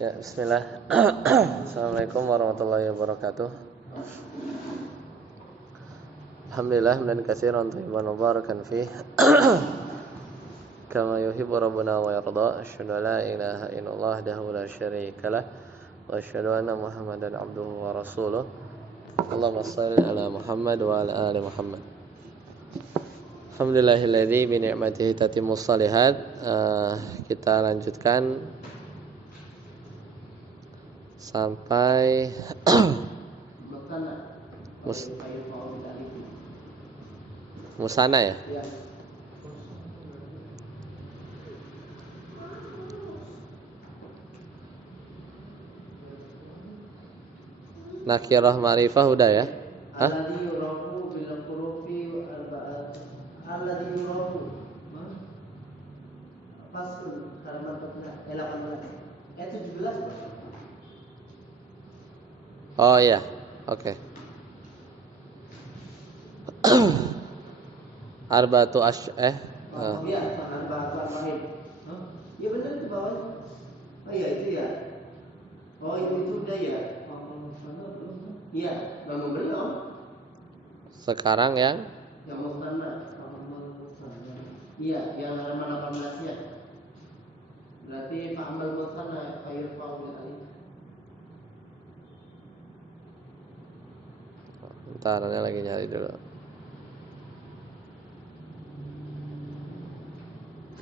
Ya, bismillah. Assalamualaikum warahmatullahi wabarakatuh. Alhamdulillah hamdan katsiran thayyiban mubarakan fih. Kama yuhibbu rabbuna wa yarda. Asyhadu an la ilaha illallah wahdahu la syarika lah wa asyhadu anna Muhammadan abduhu wa rasuluh. Allahumma shalli ala Muhammad wa ala ali Muhammad. Alhamdulillahilladzi bi ni'matihi tatimmus shalihat. Kita lanjutkan sampai Musana ya? Nakirah ma'rifah udah ya? Hah? Oh iya, oke. Arba'atu iya, arba'atu arbahin. Ya benar itu bawahnya. Oh iya itu ya. Oh itu udah ya. Iya, belum. Sekarang yang Musanna. Iya, yang halaman 18-nya. Berarti fa'amal musanna khair fa'ul alif. Bentar, ini lagi nyari dulu.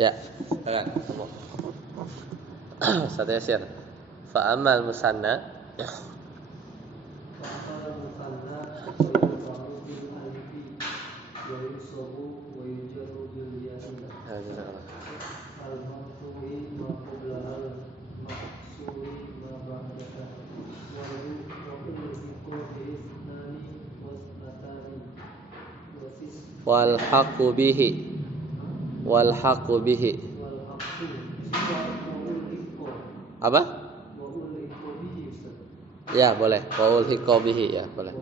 Ya, silakan. Ustaz Yasir. Fa'amal musanna wal haqqu bihi apa? Ya boleh, wa ulhiqa bihi ya boleh.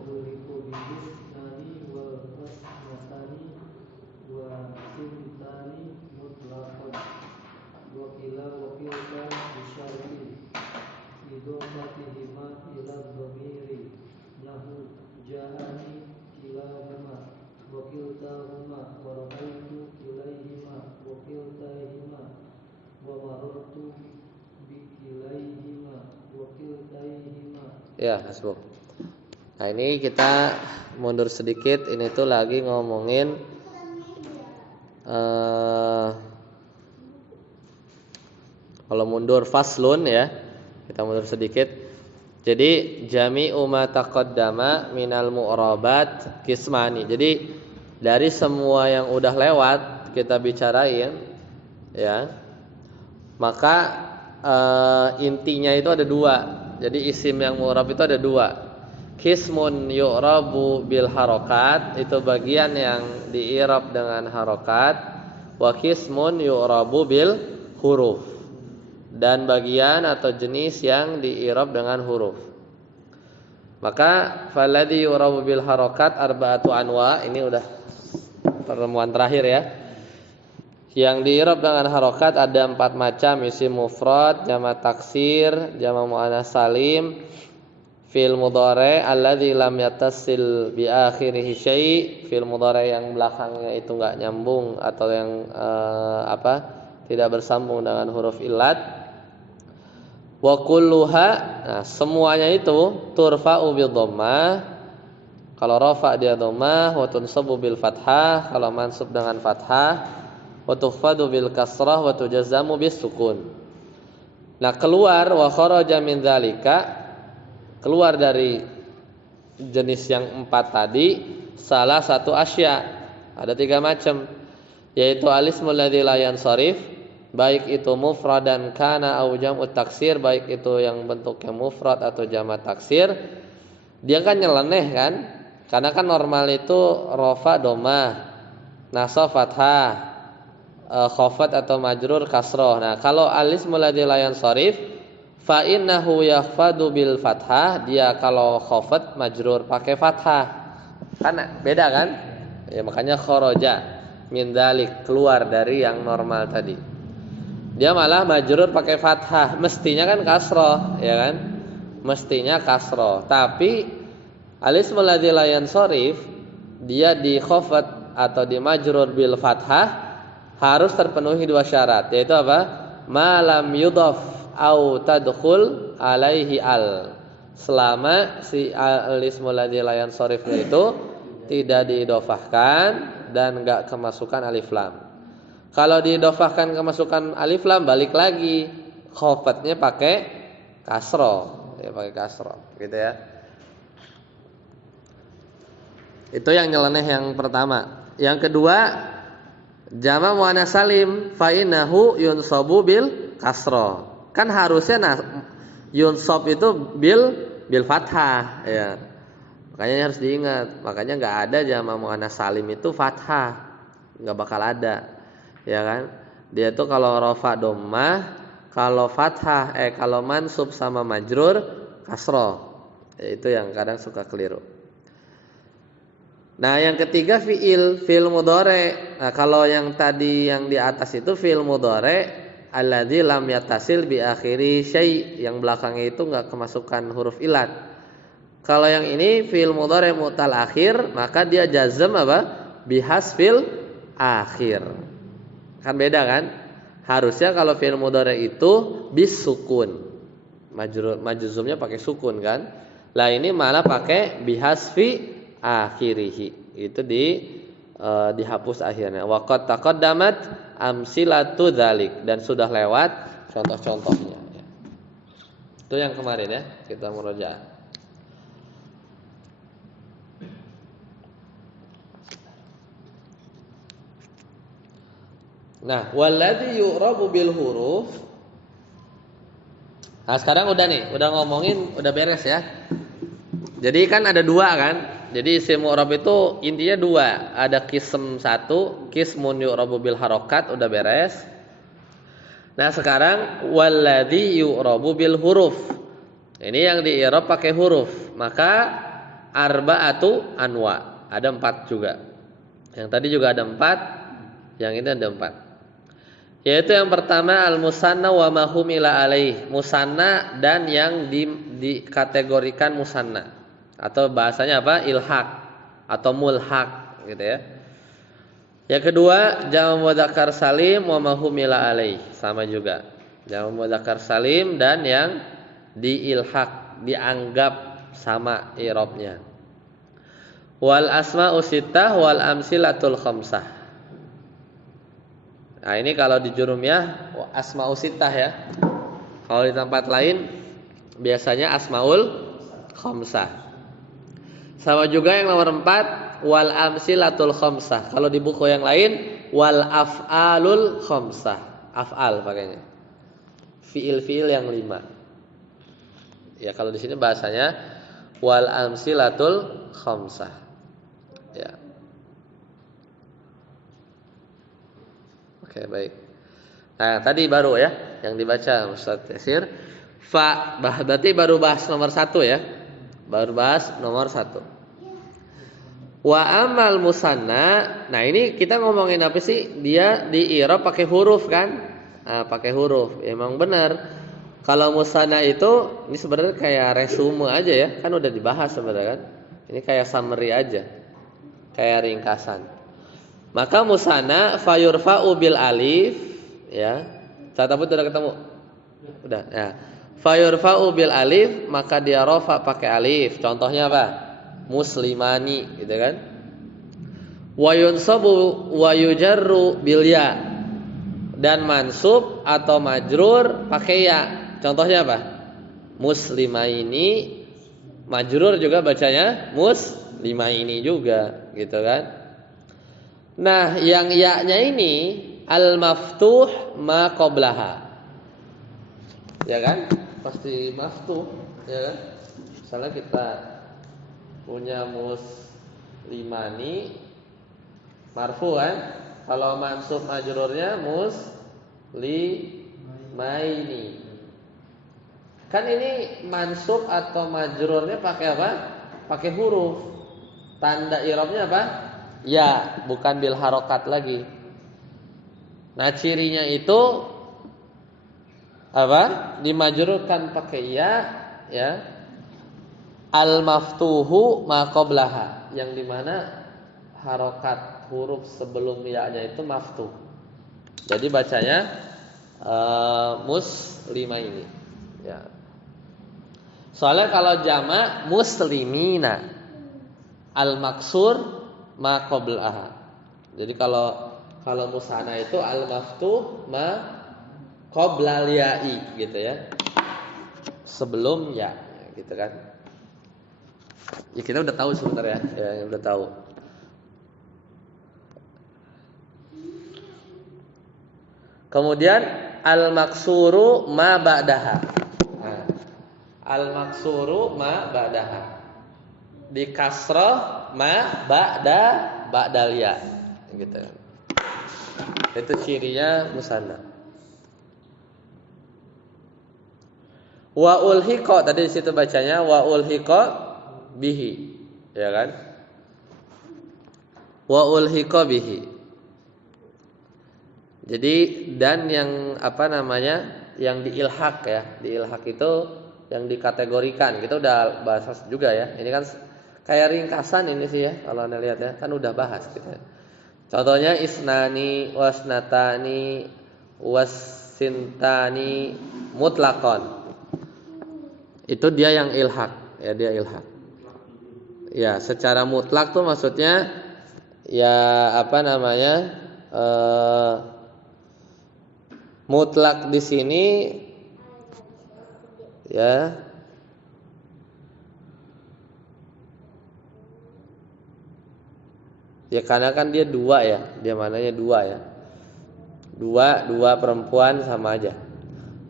Ya, hasbuk. Nah, ini kita mundur sedikit. Ini tuh lagi ngomongin kalau mundur faslun ya. Kita mundur sedikit. Jadi jami'u ma taqaddama minal mu'rabat qismani. Jadi dari semua yang udah lewat kita bicarain ya. Maka intinya itu ada dua. Jadi isim yang mu'rab itu ada dua. Qismun yu'rabu bil harokat, itu bagian yang di'irab dengan harokat. Wa qismun yu'rabu bil huruf, dan bagian atau jenis yang di'irab dengan huruf. Maka falladhi yu'rabu bil harokat arba'atu anwa. Ini udah pertemuan terakhir ya. Yang di'irab dengan harokat ada 4 macam: isim mufrad, jamak taksir, jamak muannats salim, fi'il mudhari' alladzi lam yattasil bi akhirih syai', fi'il mudhari' yang belakangnya itu enggak nyambung atau yang tidak bersambung dengan huruf illat. Wa kulluha, nah semuanya itu turfa'u bi dhammah. Kalau rafa dia dhammah, wa tunsabu bil fathah, kalau mansub dengan fathah, wa tukhfadu bil kasrah wa tujazzamu bis sukun. Nah, keluar wa kharaja min dzalika, keluar dari jenis yang 4 tadi salah satu asya. Ada 3 macam, yaitu alismul ladzi la yansharif, baik itu mufrad dan kana au jam'ut taksir, baik itu yang bentuknya mufrad atau jamak taksir. Dia kan nyeleneh kan? Karena kan normal itu rafa dhammah, nasab fathah, khafat atau majrur kasroh. Nah, kalau alismul ladzi la yansharif fa innahu yakhfadu bil fathah, dia kalau khafat majrur pakai fathah. Kan beda kan? Ya makanya kharaja min dzalik, keluar dari yang normal tadi. Dia malah majrur pakai fathah. Mestinya kan kasroh, ya kan? Mestinya kasroh. Tapi al-ismul ladzi la yansharif, dia di khafat atau di majrur bil fathah harus terpenuhi dua syarat, yaitu apa? Ma lam yudhaf au tadkhul alaihi al. Selama si al-ismul ladzi la yansharifnya itu tidak diidhofahkan dan enggak kemasukan alif lam. Kalau diidhofahkan kemasukan alif lam, balik lagi khofatnya pakai kasro, ya pakai kasro, gitu ya. Itu yang nyeleneh yang pertama. Yang kedua, jama' muannats salim fa innahu yunsabu bil kasro. Kan harusnya yunsab itu bil fathah, ya. Makanya harus diingat. Makanya enggak ada jama' muannats salim itu fathah, enggak bakal ada. Ya kan? Dia tuh kalau rafa dhammah, kalau fathah kalau mansub sama majrur kasroh. Itu yang kadang suka keliru. Nah, yang ketiga fiil mudhari. Nah, kalau yang tadi yang di atas itu fiil mudhari alladzi lam yattasil bi akhiri syai', yang belakangnya itu enggak kemasukan huruf ilat. Kalau yang ini fiil mudhari mu'tal akhir, maka dia jazm apa? Bihasfil akhir. Kan beda kan? Harusnya kalau fi'il mudhari itu bisukun. Majzumnya pakai sukun kan? Lah ini malah pakai bihasfi akhirih. Itu dihapus akhirnya. Wa qad taqaddamat amsilatu dzalik, dan sudah lewat contoh-contohnya ya. Itu yang kemarin ya, kita murojaah. Nah, walladzi yu'rabu bil huruf. Nah, sekarang udah nih, udah ngomongin, udah beres ya. Jadi kan ada dua kan? Jadi isim mu'rab itu intinya dua. Ada qism satu, qismun yu'rabu bil harokat, udah beres. Nah, sekarang walladzi yu'rabu bil huruf. Ini yang di-i'rab pakai huruf. Maka arba'atu anwa. Ada 4 juga. Yang tadi juga ada 4, yang ini ada 4. Yaitu yang pertama al-musanna wa ma humila alaih, musanna dan yang dikategorikan musanna, atau bahasanya apa? Ilhaq atau mulhaq gitu ya. Yang kedua jamak mudzakkar salim wa ma humila alaih, sama juga. Jamak mudzakkar salim dan yang diilhaq, dianggap sama i'rabnya. Wal asma'u sittah wal amsilatul khamsah. Nah, ini kalau di jurumiyah asmaul sittah ya. Kalau di tempat lain biasanya asmaul khamsah. Sama juga yang nomor 4 wal amsilatul khamsah. Kalau di buku yang lain wal af'alul khamsah. Af'al pakainya. Fiil-fiil yang 5. Ya, kalau di sini bahasanya wal amsilatul khamsah. Ya. Oke, baik. Nah, tadi baru ya yang dibaca Ustaz Yasir. Berarti baru bahas nomor 1 ya. Baru bahas nomor 1. Wa amal musanna. Nah, ini kita ngomongin apa sih? Dia di i'rab pakai huruf kan? Nah, pakai huruf. Emang benar. Kalau musanna itu ini sebenarnya kayak resume aja ya. Kan udah dibahas sebenarnya kan. Ini kayak summary aja. Kayak ringkasan. Maka musanna fayurfa'u bil alif ya. Catat udah ketemu? Udah ya. Fayurfa'u bil alif, maka dia rafa pakai alif. Contohnya apa? Muslimani gitu kan. Wa yunsabu wa yujarru bil ya. Dan mansub atau majrur pakai ya. Contohnya apa? Muslimaini, majrur juga bacanya muslimaini juga gitu kan. Nah, yang ya-nya ini al-maftuh ma qablaha. Ya kan? Pasti maftuh, ya kan? Misalnya kita punya muslimani marfu kan? Kalau mansub majrurnya muslimaini. Kan ini mansub atau majrurnya pakai apa? Pakai huruf. Tanda i'rabnya apa? Ya, bukan bil harokat lagi. Nah, cirinya itu apa? Dimajrurkan pakai ya, ya. Al maftuhu ma qablaha, yang dimana harokat huruf sebelum ya-nya itu maftuh. Jadi bacanya muslima ini. Ya. Soalnya kalau jamak muslimina, al maksur ma qablaha. Jadi kalau musanna itu al maftuh ma qoblal ya'i gitu ya. Sebelum ya, gitu kan. Ya kita udah tahu sebenarnya ya, udah tahu. Kemudian al maksuru ma ba'daha. Nah, al maksuru ma ba'daha. Di kasrah ma ba'dal ya. Gitu. Itu cirinya musanna. Wa ulhiqa, tadi di situ bacanya wa ulhiqa bihi, ya kan? Wa ulhiqa bihi. Jadi dan yang apa namanya? Yang diilhaq ya. Diilhaq itu yang dikategorikan. Kita udah bahas juga ya. Ini kan kayak ringkasan ini sih ya, kalau Anda lihat ya, kan udah bahas kita. Contohnya isnani wasnatani wasintani mutlaqan. Itu dia yang ilhaq, ya dia ilhaq. Ya, secara mutlak tuh maksudnya ya apa namanya? Mutlak di sini ya ya karena kan dia dua ya, dia mananya dua ya. Dua perempuan sama aja.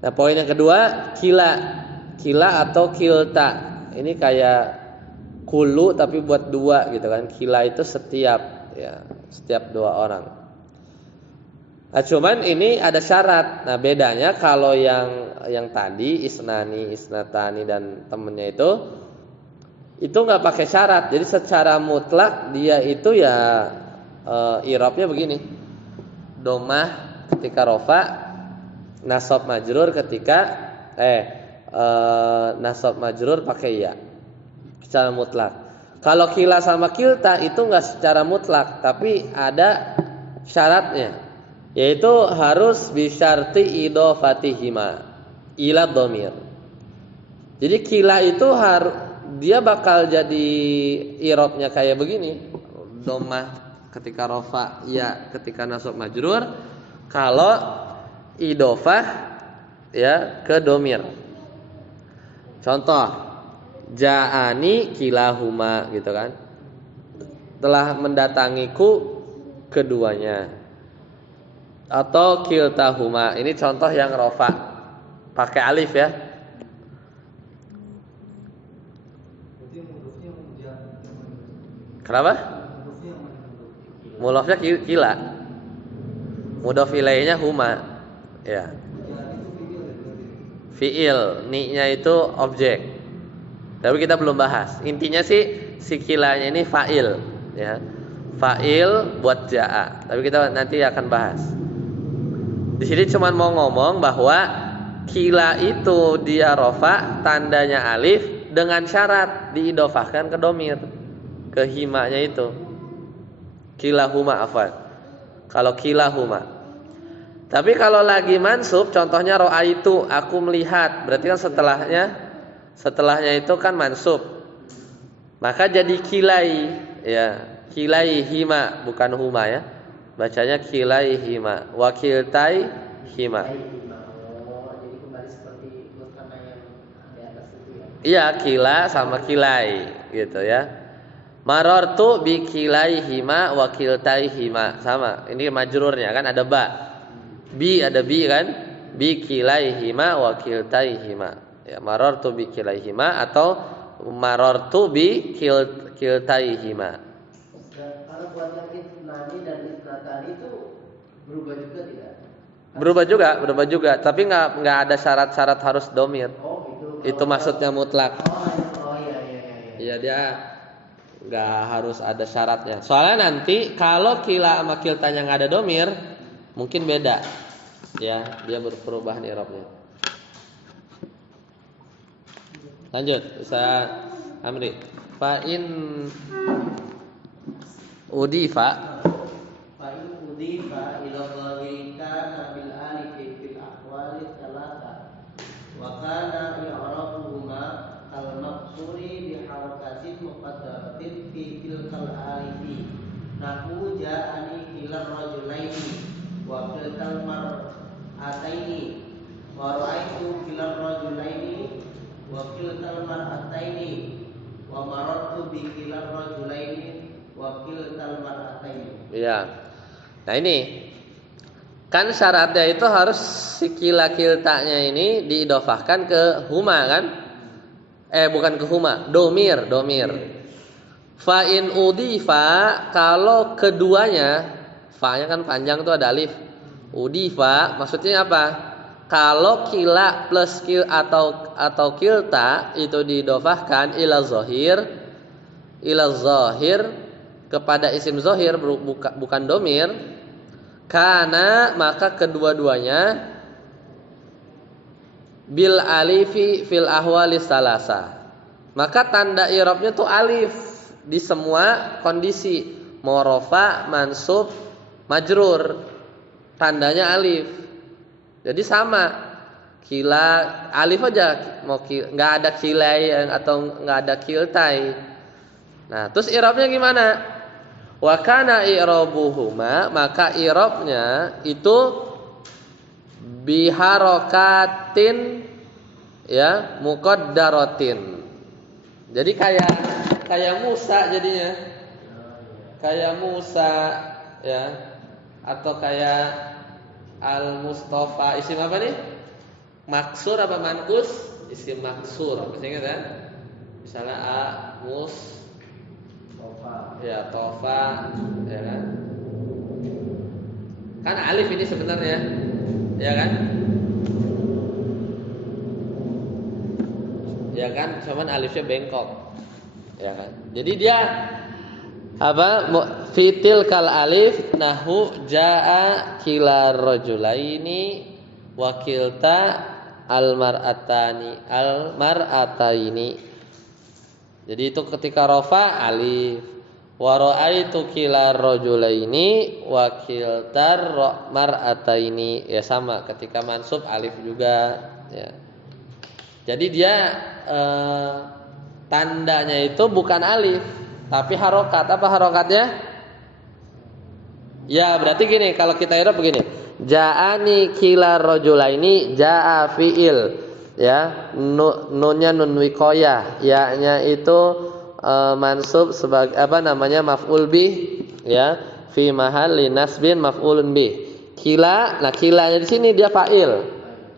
Nah, poin yang kedua kila atau kilta. Ini kayak kulu tapi buat dua gitu kan. Kila itu setiap ya, setiap dua orang. Nah, cuman ini ada syarat. Nah, bedanya kalau yang tadi isnani, isnatani dan temennya itu nggak pakai syarat. Jadi secara mutlak dia itu ya i'rabnya begini. Domah ketika rofa, nasab majrur ketika nasab majrur pakai ya. Secara mutlak. Kalau kila sama kilta itu nggak secara mutlak, tapi ada syaratnya. Yaitu harus bisyarti idhofatihima ila dhamir. Jadi kila itu dia bakal jadi i'rabnya kayak begini. Dhammah ketika rafa, ya ketika nasab majrur. Kalau idhofah ya ke dhamir. Contoh ja'ani kilahuma gitu kan. Telah mendatangiku keduanya. Atau kiltahuma. Ini contoh yang rofa pakai alif ya. Kenapa? Mulafnya kila. Mudhof ilainya huma. Ya. Fi'il, ni-nya itu objek. Tapi kita belum bahas. Intinya sih si kilanya ini fa'il ya. Fa'il buat ja'a. Tapi kita nanti akan bahas. Di sini cuma mau ngomong bahwa kila itu dia rofa, tandanya alif dengan syarat diidofahkan ke domir, ke himanya itu. Kilahuma afwan. Kalau kilahuma. Tapi kalau lagi mansub, contohnya ro'aitu, aku melihat, berarti kan setelahnya itu kan mansub. Maka jadi kilai, ya, kilai hima bukan huma ya. Bacanya kilai hima, wakiltai hima. Jadi kembali seperti mutana yang di atas itu ya. Iya, kila sama kilai gitu ya. Marartu bi kilai hima wakiltai hima, sama. Ini majrurnya kan ada ba. Bi ada bi kan? Bi kilai hima wakiltai hima. Ya, marartu bi kilai hima atau marartu bi kiltai hima. Kalau buat yang isnani dan isnatani itu berubah juga tidak? Berubah juga, tapi nggak ada syarat-syarat harus domir. Oh gitu. Itu maksudnya mutlak. Oh iya. Iya, dia nggak harus ada syaratnya. Soalnya nanti kalau kila sama kiltanya nggak ada domir, mungkin beda. Ya, dia berperubahan i'rabnya. Lanjut, Ustaz Amri. Fa in udifa Fa in udifa ila dhahiri kana bil alif fil aqwali thalatha wa kana i'rabuhuma al maqsuri bi harakatin muqaddaratin fi tilkal alifi nahu ja'ani ila rajulaini wa tilkal mar'ataini wa ra'aitu ila rajulaini wa tilkal mar'ataini wa marartu bi ila rajulaini wa tilkal mar'ataini. ya. Nah ini kan syaratnya itu harus si kila-kiltanya ini diidofahkan ke huma kan? Bukan ke huma, domir. Fa in udifa, kalau keduanya, fa-nya kan panjang tuh ada alif. Udifa maksudnya apa? Kalau kila plus kil atau kilta itu diidofahkan ila zahir kepada isim zahir bukan domir, karena maka kedua-duanya bil alifi fil ahwali salasa, maka tanda i'rabnya tuh alif di semua kondisi, mau rafa, mansub, majrur, tandanya alif. Jadi sama, kila alif aja, mau nggak ada kilai atau nggak ada kiltai. Nah terus i'rabnya gimana? Wa kana i'rabuhuma, maka i'rabnya itu biharokatin ya muqaddaratin. Jadi kayak Musa jadinya. Kayak Musa ya, atau kayak Al-Mustafa, isim apa nih? Maksur apa mankus? Isim maksur. Masih ingat kan? Misalnya ya Tofa, ya kan? Kan alif ini sebenarnya, ya kan? Ya kan, cuman alifnya bengkok, ya kan? Jadi dia apa? Fitil kal alif nahu jaa kila rajulaini wa kilta al mar'ataini. Jadi itu ketika rafa alif, wa ra'aitu kila rajulaini wa kiltar mar'ataini, ya sama ketika mansub alif juga ya. Jadi dia tandanya itu bukan alif tapi harokat. Apa harokatnya? Ya berarti gini, kalau kita i'rab begini, ja'ani kila rajulaini, ja'a fi'il ya, nunnya nun wiqayah, ya-nya itu mansub sebagai apa namanya, maf'ul bih ya, fi mahalli nasbin maf'ulun bih. Kila, nah kilanya di sini dia fa'il.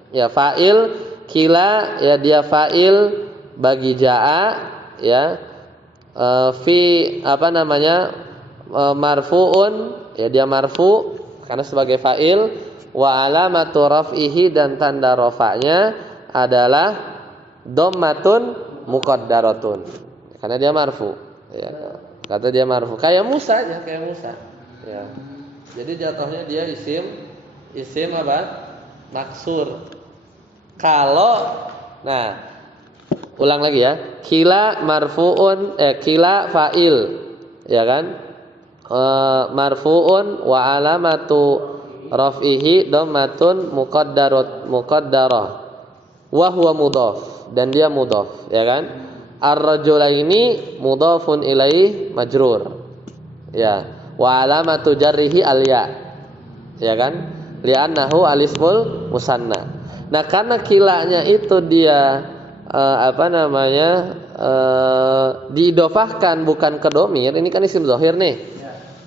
Ya fa'il, kila ya dia fa'il bagi ja'a ya, fi apa namanya, marfu'un ya dia marfu karena sebagai fa'il, wa alamatu raf'ihi, dan tanda rafa'nya adalah dhammatun muqaddaratun karena dia marfu ya, kata dia marfu, kayak Musa aja, kayak Musa ya. Jadi jatuhnya dia isim apa? Maksur. Kalau nah ulang lagi ya, kila marfuun kila fa'il ya kan, marfuun wa alamatu raf'ihi dhammatun muqaddarah wa huwa mudhaf, dan dia mudhaf ya kan. Ar-rajulaini mudhafun ilaih majrur ya, wa alamatu jarrihi al-ya ya kan, li'annahu al-ismul musanna. Nah karena kilanya itu dia apa namanya, diidofahkan bukan ke domir, ini kan isim zahir nih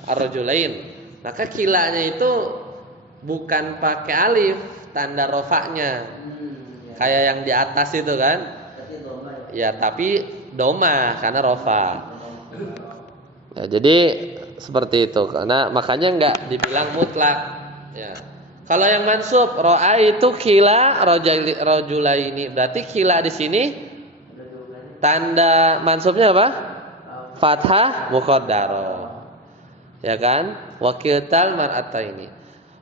ar-rajulain, maka kilanya itu bukan pakai alif tanda rofaknya kayak yang di atas itu kan ya, tapi doma karena rofa ya, jadi seperti itu, karena makanya enggak dibilang mutlak ya. Kalau yang mansub ro'a itu kila rajulaini, berarti kila di sini tanda mansubnya apa? Fathah muqaddarah ya kan, wa kiltal mar'ataini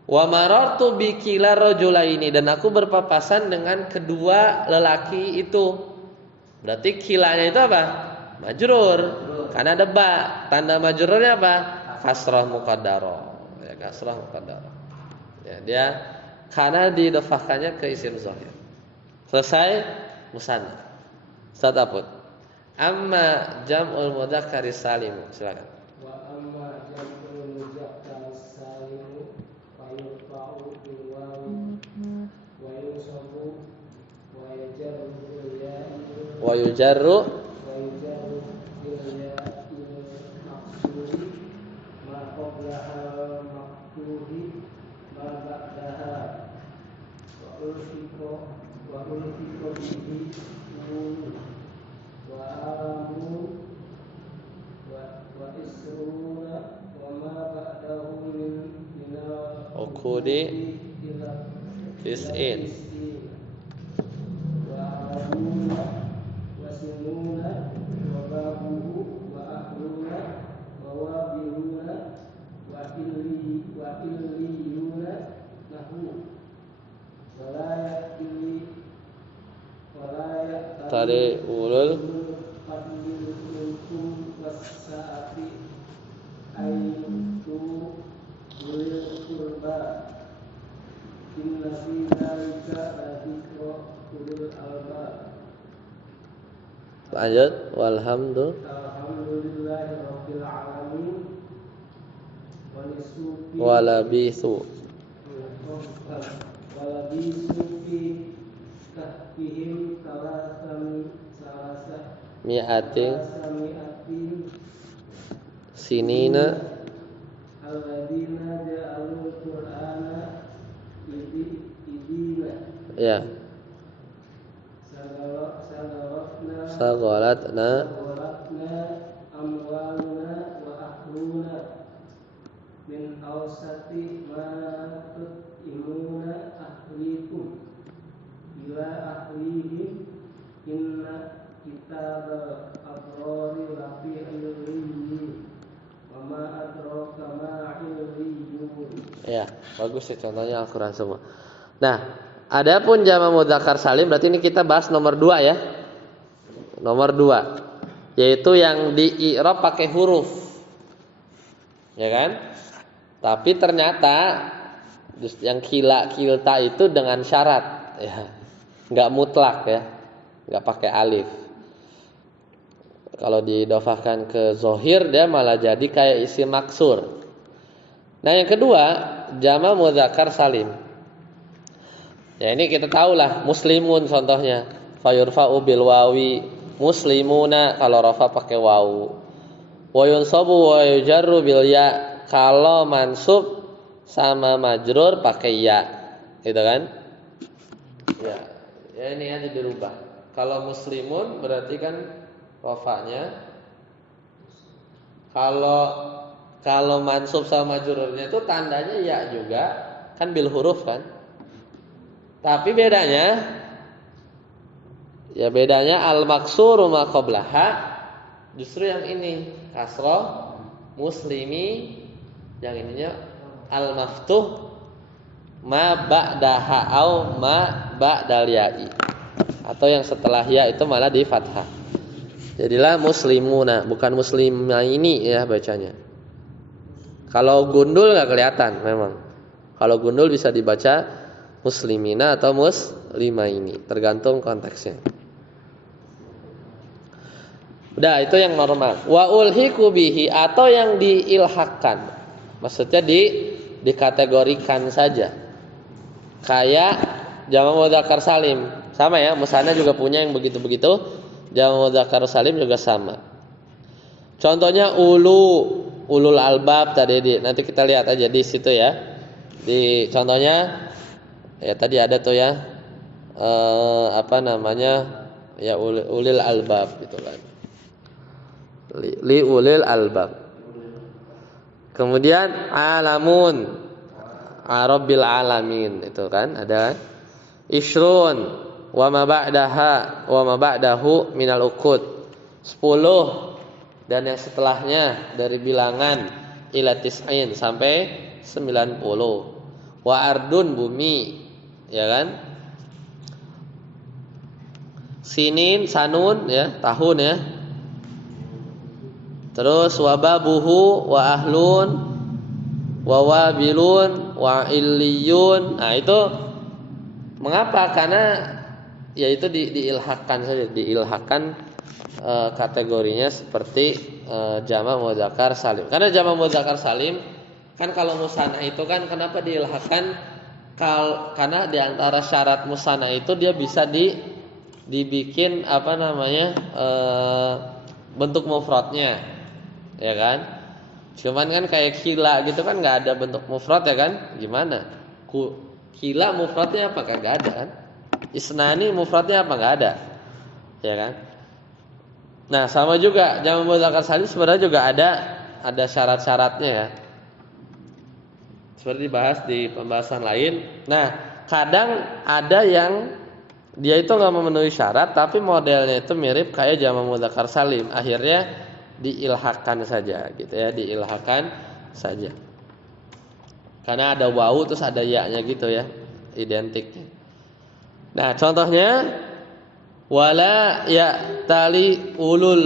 wa marartu bi kila rajulaini, dan aku berpapasan dengan kedua lelaki itu Berarti kilanya itu apa? Majrur. Karena ada ba. Tanda majrurnya apa? Kasrah muqaddarah. Ya, kasrah muqaddarah. Ya, dia karena didofahkannya ke isim zahir. Selesai musanna. Ustaz Apud. Amma jam'ul mudzakkari salim. Silakan. Wa amma jam'ul mudzakkar salim fa yurfa'u bil wawi wa yusabu wa yajarru bil ya'i Wa yujarru wa yujarru bil ya'i maqsuri ma qablaha maqtuhi ma ba'daha wa ulfiqo bihi wa alamu wa isruna wa ma ba'dahu min ukudi ila tis'in. wa alamuna wa sinuna wa babuhu wa ahluna wa wabiluna wa illiyuna nahu wa la yakili wa la Tari ulul lanjut. Alhamdulillahirabbil alamin Walabisu fi kahfihim salasa mi'atin sami'atin sinina. alladzina ja'alul qur'ana idina Ya, sagalatna amwaluna wa ahluna min awsati ma tut'imuna ahlikum ila ahlihim inna kitabal abrari lafi illiyin wa ma adraka ma illiyun. ya, bagus ya contohnya Al-Qur'an semua. Nah, adapun jama mudzakkar salim berarti ini kita bahas nomor 2 ya. Nomor 2 yaitu yang di i'rab pakai huruf. Ya kan? Tapi ternyata yang kilta itu dengan syarat ya. Enggak mutlak ya. Enggak pakai alif. Kalau didofahkan ke zohir dia malah jadi kayak isim maksur. Nah, yang kedua jama mudzakkar salim. Ya ini kita tahulah muslimun contohnya. Fayurfa'u bil wawi, muslimuna kalau rafa pakai wawu. Wa yunsabu wa yujarru bil ya, kalau mansub sama majrur pakai ya. Gitu kan? Ya. Ya ini aja dirubah. Kalau muslimun berarti kan rafanya. Kalau mansub sama majrurnya itu tandanya ya juga, kan bil huruf kan? Tapi bedanya al maksuru ma qablaha justru yang ini kasroh muslimi, yang ininya al maftuh ma ba'daha au ma ba'dal ya'i, atau yang setelah ya itu malah di fathah. Jadilah muslimuna, bukan muslimaini ya bacanya. Kalau gundul nggak kelihatan memang. Kalau gundul bisa dibaca muslimina atau muslimaini, tergantung konteksnya. Udah, itu yang normal. Wa ulhiqu bihi, atau yang diilhakkan. Maksudnya dikategorikan saja. Kayak jama mudzakkar salim. Sama ya, musanna juga punya yang begitu-begitu. Jama mudzakkar salim juga sama. Contohnya ulul albab tadi nanti kita lihat aja di situ ya. Di contohnya ya tadi ada tuh ya ya ulil albab gitu kan. Li ulil albab. Kemudian alamun arabil alamin itu kan ada isrun wa ma ba'daha wa ma ba'dahu minal uqud 10 dan yang setelahnya dari bilangan ila tis'in sampai 90. Wa ardun bumi, ya kan? Sinin, sanun ya, tahun ya. Terus wababuhu wa ahlun wa wabilun wa illiyun. Nah, itu mengapa? Karena yaitu diilhakkan saja, diilhakkan kategorinya seperti jamak mudzakkar salim. Karena jamak mudzakkar salim kan kalau musanna itu kan kenapa diilhakkan? Karena diantara syarat musanna itu dia bisa dibikin apa namanya bentuk mufradnya, ya kan? Cuman kan kayak kila gitu kan nggak ada bentuk mufrad ya kan? Gimana? Kila mufradnya apa? Nggak ada kan? Isnani mufradnya apa? Nggak ada, ya kan? Nah sama juga jamak mudzakkar salim sebenarnya juga ada syarat-syaratnya ya. Seperti dibahas di pembahasan lain. Nah kadang ada yang dia itu nggak memenuhi syarat, tapi modelnya itu mirip kayak jamak mudzakkar salim. Akhirnya diilhakkan saja, gitu ya, diilhakkan saja. Karena ada wawu terus ada ya-nya gitu ya, identik. Nah contohnya wala ya tali ulul.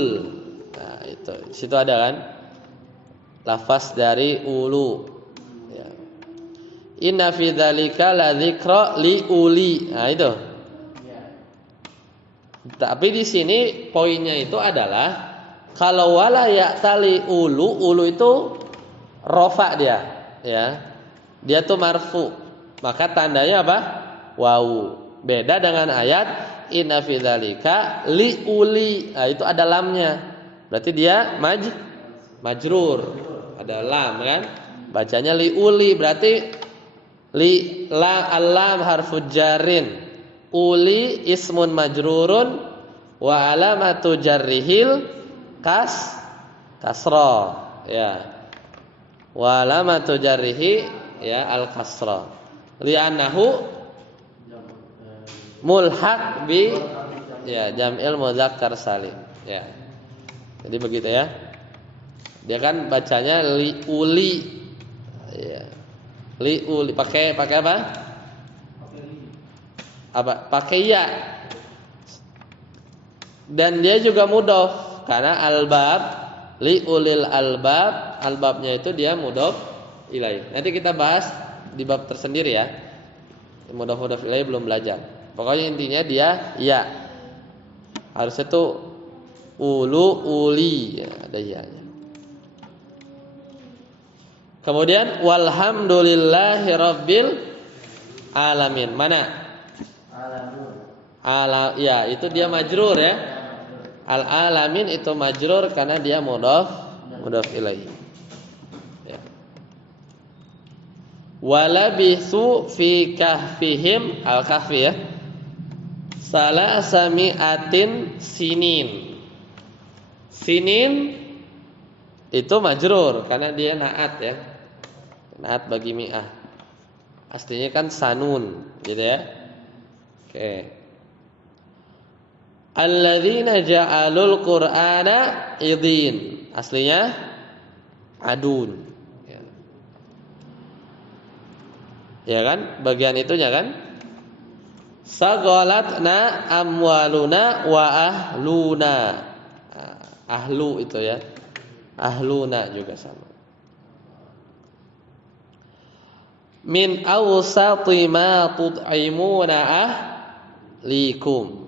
Nah itu, situ ada kan lafaz dari ulu. Ya. Inna fi dzalika la dzikra li uli. Nah itu. Tapi di sini poinnya itu adalah kalau wala ya tali ulu itu rofa dia, ya. Dia tuh marfu. Maka tandanya apa? Wawu. Beda dengan ayat inna fi dzalika li uli. Nah, itu ada lamnya. Berarti dia majrur. Ada lam kan? Bacanya li uli berarti li la alam harfu jarrin. Uli ismun majrurun wa alamatu jarrihil kasra ya. Wa alamatu jarrihi ya al kasra. Li'annahu mulhaq bi ya jam'il mudzakkar salim ya. Jadi begitu ya. Dia kan bacanya li uli ya. Li uli pakai apa? Pakai ya. Dan dia juga mudhof karena albab li ulil albab, albabnya itu dia mudhof ilaih. Nanti kita bahas di bab tersendiri ya. Mudhof ilaih belum belajar. Pokoknya intinya dia ya. Harusnya tuh ulu uli ya, ada ya-nya. Kemudian walhamdulillahi rabbil alamin. Mana? Ya itu dia majrur ya. Al alamin itu majrur karena dia mudhof ilaihi. Ya. Walabithu fi kahfihim al kahfi ya. Salasami'atin sinin. Sinin itu majrur karena dia naat ya. Naat bagi mi'ah. Aslinya kan sanun gitu ya. Oke. Alladzina ja'alul Qur'ana idin. Aslinya adun. Ya kan? Bagian itunya kan? Sagolatna amwaluna wa ahluna. Ahlu itu ya. Ahluna juga sama. Min awsati ma tud'imuna ahlikum.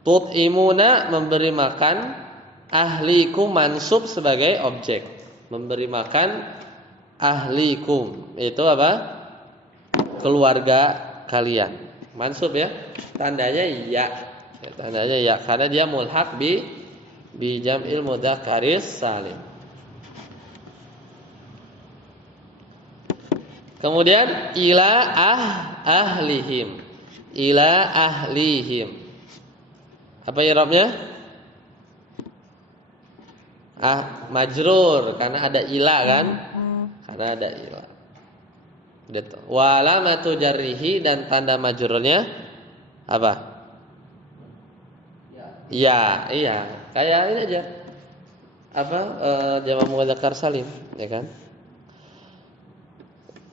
Tut'imuna memberi makan, ahlikum mansub sebagai objek. Memberi makan ahlikum. Itu apa? Keluarga kalian. Mansub ya. Tandanya ya. Tandanya ya karena dia mulhaq bi jam'il mudzakkaris salim. Kemudian ila ahlihim. Ila ahlihim. Apa i'rabnya? Majrur karena ada ila kan? Karena ada ila. Wa alamatu jarrihi dan tanda majrurnya apa? Ya, iya. Kayak ini aja. Apa? Jamak mudzakkar salim, ya kan?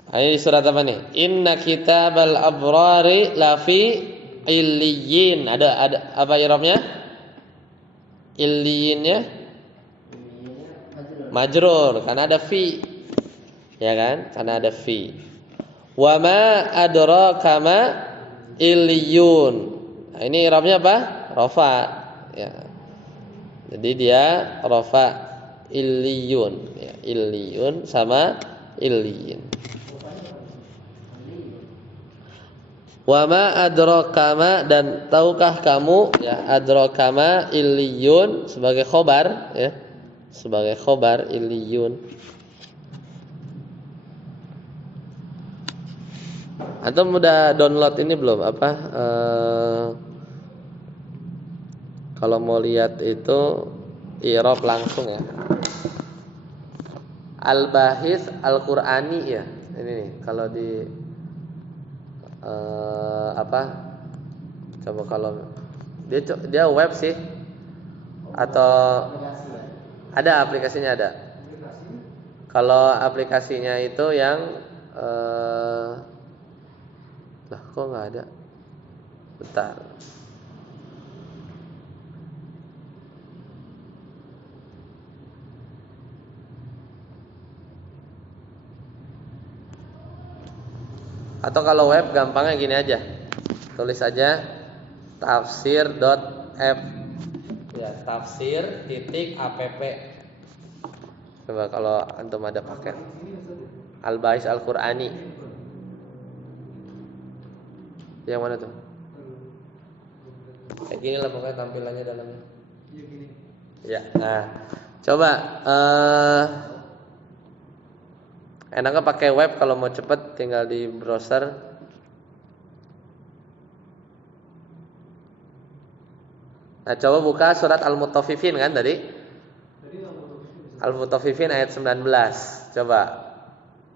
Ini di surat apa nih? Inna kitabal abrari lafi Illiyin. Ada apa i'rabnya? Illiyinnya majrur karena ada fi. Ya kan? Karena ada fi. Wa ma adraka ma illiyun. Nah, ini i'rabnya apa? Rafa. Ya. Jadi dia rafa illiyun, ya, illiyun sama illiyin. Wa ma adraka ma, dan tahukah kamu, ya, adraka ma illiyun sebagai khobar, ya. Sebagai khobar illiyun. Antum udah download ini belum? Apa? Kalau mau lihat itu i'rab langsung ya. Al-Bahis Al-Qur'ani ya. Ini nih, kalau di apa? Coba kalau dia web sih atau ada aplikasinya ada. Kalau aplikasinya itu yang lah kok nggak ada? Bentar. Atau kalau web gampangnya gini aja. Tulis aja tafsir.app. Ya, tafsir.app. Coba kalau antum ada paket Al-Bahis Al-Qur'ani. Yang mana tuh? Kayak gini lah pokoknya tampilannya dalamnya. Iya gini. Ya, nah. Coba enaknya pakai web kalau mau cepet tinggal di browser. Nah, coba buka surat Al-Mutaffifin kan tadi? Al-Mutaffifin ayat 19. Coba.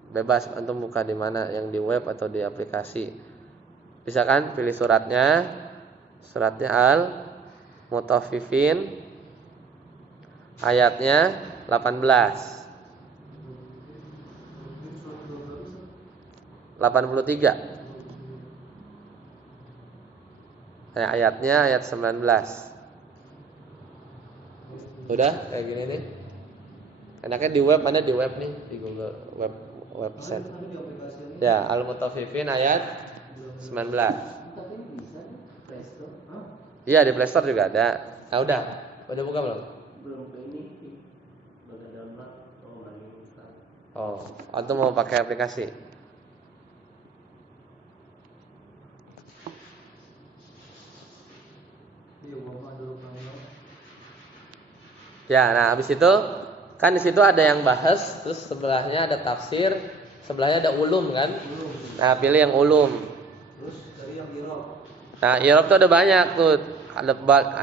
Bebas antum buka di mana, yang di web atau di aplikasi. Bisa kan pilih suratnya. Suratnya Al-Mutaffifin ayatnya 18. 83. Ayatnya ayat 19. Udah kayak gini nih. Enaknya di web, mana di web nih? Di Google website. Ya, Al-Mutaffifin ayat 19. Iya, di Play Store juga ada. Nah, udah buka belum? Belum, ini baru download. Oh, atau mau pakai aplikasi? Ya, nah habis itu kan di situ ada yang bahas, terus sebelahnya ada tafsir, sebelahnya ada ulum kan? Nah, pilih yang ulum. Terus dari yang i'rab. Nah, i'rab tuh ada banyak tuh.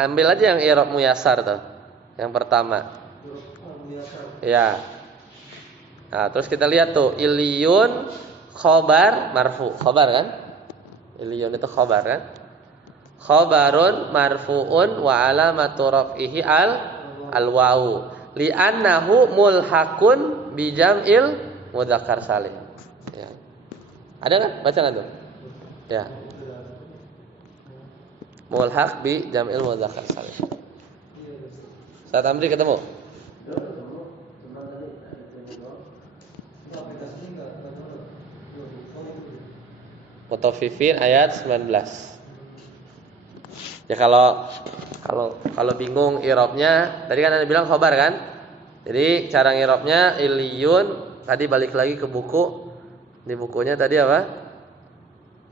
Ambil aja yang i'rab muyasar tuh. Yang pertama. Ya. Nah, terus kita lihat tuh iliyun khobar marfu. Khobar kan? Iliyun itu khobar kan? Khobarun marfuun wa alamatu raf'ihi al-wawu li'annahu mulhaqun bi jam'il mudzakkar salim. Ya. Ada kan? Baca kan tuh? Ya. Mulhaq bi jam'il mudzakkar salim. Ustaz Amri ketemu? Mutaffifin ayat 19. Ya kalau bingung i'rabnya, tadi kan Anda bilang khobar kan? Jadi cara i'rabnya iliyun, tadi balik lagi ke buku. Di bukunya tadi apa?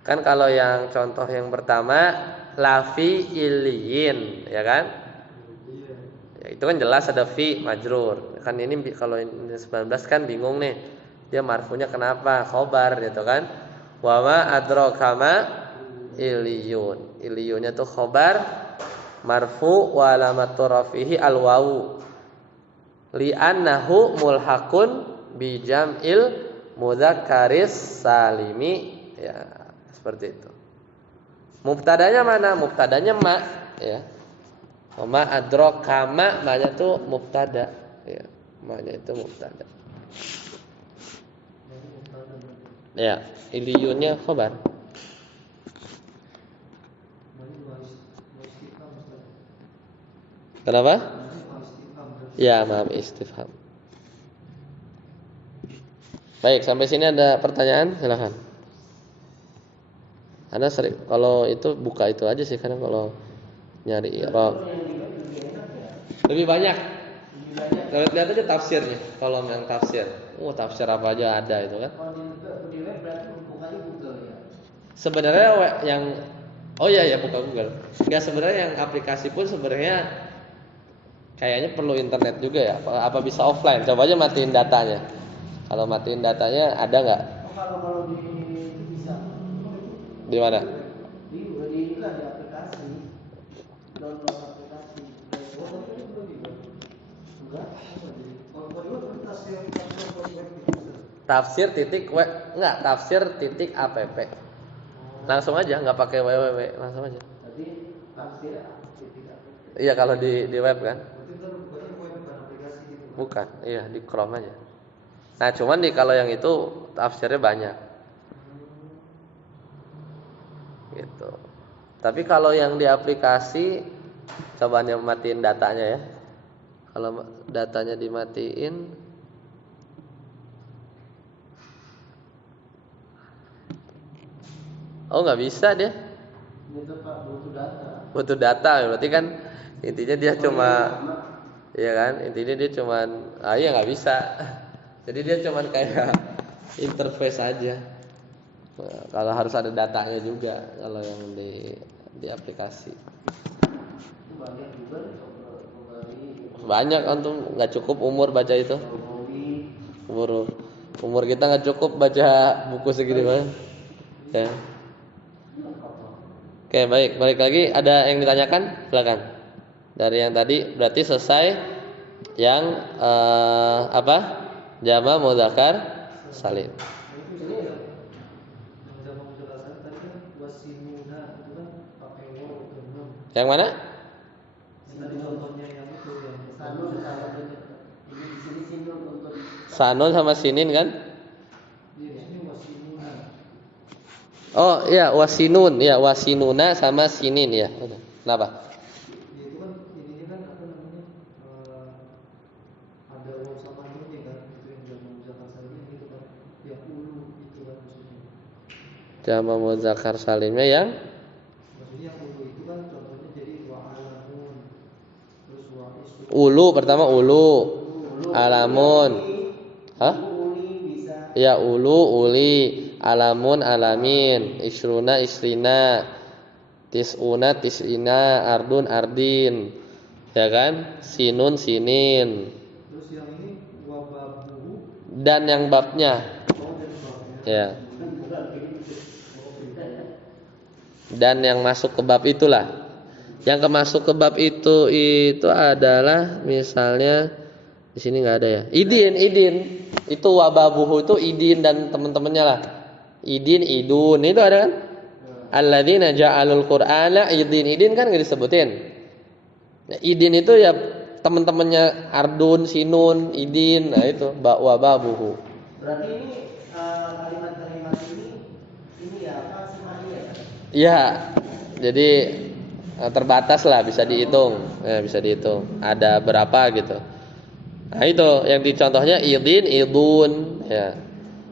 Kan kalau yang contoh yang pertama lafi iliyin, ya kan? Ya, itu kan jelas ada fi majrur. Kan ini kalau ini 19 kan bingung nih. Dia marfunya kenapa? Khobar gitu kan? Wa ma adraka ma iliyun. Iliyunnya tuh khobar marfu wa alamatu rafihi al-wawu li'annahu mulhaqun bi jam'il mudzakkaris salimi. Ya, seperti itu. Mubtadanya mana? Mubtadanya ma, ya. Ma adraka ma-nya tuh mubtada, ya. Ma-nya itu mubtada. Ya, iliyunnya khobar. Kenapa? Ya, maaf istifham. Baik, sampai sini ada pertanyaan? Silakan. Anda sering kalau itu buka itu aja sih, karena kalau nyari i'rab lebih banyak. Lihat aja tafsirnya. Kalau yang tafsir, tafsir apa aja ada itu kan. Kalau di web berarti bukanya Google ya. Sebenarnya yang ya buka Google. Enggak, sebenarnya yang aplikasi pun sebenarnya kayaknya perlu internet juga ya. Apa bisa offline? Coba aja matiin datanya. Kalau matiin datanya ada nggak? Kalau di itu bisa. Di mana? Di aplikasi. Download aplikasi. Tafsir titik w enggak, tafsir titik app. Langsung aja, nggak pakai www, langsung aja. Tadi tafsir titik app. Iya, kalau di web kan. Bukan, iya di Chrome aja. Nah, cuman kalau yang itu tafsirnya banyak. Gitu. Tapi kalau yang di aplikasi, coba nih matiin datanya ya. Kalau datanya dimatiin, nggak bisa deh. Itu Pak butuh data. Butuh data, berarti kan intinya dia cuma, ya kan? Intinya dia cuman, ya nggak bisa. Jadi dia cuman kayak interface aja. Nah, kalau harus ada datanya juga kalau yang di aplikasi. Banyak juga Banyak antum nggak cukup umur baca itu. Umur kita nggak cukup baca buku segini banget. Ya. Oke, baik, balik lagi. Ada yang ditanyakan? Silakan. Dari yang tadi berarti selesai yang apa? Jama mudzakkar salim. Yang mana? Sanun sama sinin kan? Oh iya, wasinun, ya wasinuna sama sinin ya. Kenapa? Itu kan ininya kan apa namanya? Ada waw sama nunnya kan, itu yang jama muzakkar salimnya gitu kan. Yang ulu itu kan maksudnya. Jama mudzakkar salimnya yang Maksudnya yang ulu itu kan contohnya jadi wa alamun. Terus wa isu. ulu, pertama ulu. Alamun. Hah? Ya, ulu, uli. Alamun, alamin. Isruna, isrina. Tis'una, tis'ina. Ardun, ardin. Ya kan? Sinun, sinin. Terus yang ini wababuhu. Dan yang babnya. Ya. Dan yang masuk ke bab itulah. Yang masuk ke bab itu adalah misalnya di sini nggak ada ya. Idin. Itu wababuhu itu idin dan teman-temannya lah. Idin, idun itu ada kan? Alladzina ja'alul Qur'ana idin kan nggak disebutin. Nah, idin itu ya teman-temannya Ardun, Sinun, idin. Nah itu wababuhu. Berarti ini kalimat-kalimat ini ya apa semuanya ya? Iya. Jadi terbatas lah, bisa dihitung. Ya, bisa dihitung. Ada berapa gitu. Nah itu yang dicontohnya idin, idun ya.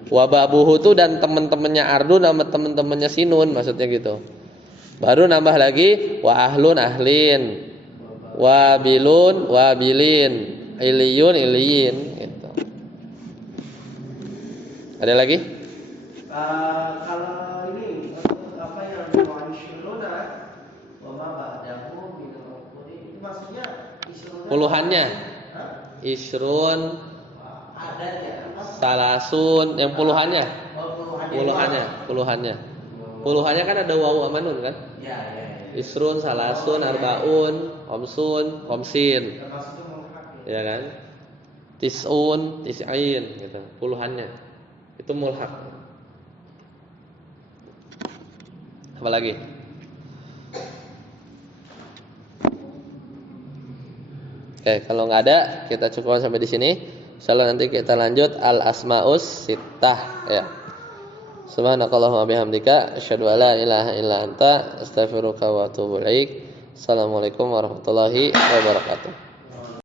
Wababuhu itu dan teman-temannya Ardun sama teman-temannya Sinun, maksudnya gitu. Baru nambah lagi wa ahlun, ahlin. Wabilun, wabilin. Iliyun, iliyin gitu. Ada lagi? Kalau ini apa yang wa'ishiruna wa ma ba'dahu min al-qur'an itu maksudnya isruna Puluhannya. Hah? Isrun, Ada ya apa? salasun, yang puluhannya. Puluhannya. Puluhannya kan ada wawu sama nun kan? Ya. Isrun, salasun, arbaun, khomsun, khomsin. Termasuk mulhaq Ya kan? Tis'un, tis'ain gitu. Puluhannya. Itu mulhaq. Apa lagi? Oke, kalau nggak ada kita cukupkan sampai di sini. Insyaallah nanti kita lanjut al asmaus sittah ya. Subhanakallahumma bihamdika asyhadu an la ilaha illa anta astaghfiruka wa atubu ilaik. Assalamualaikum warahmatullahi wabarakatuh.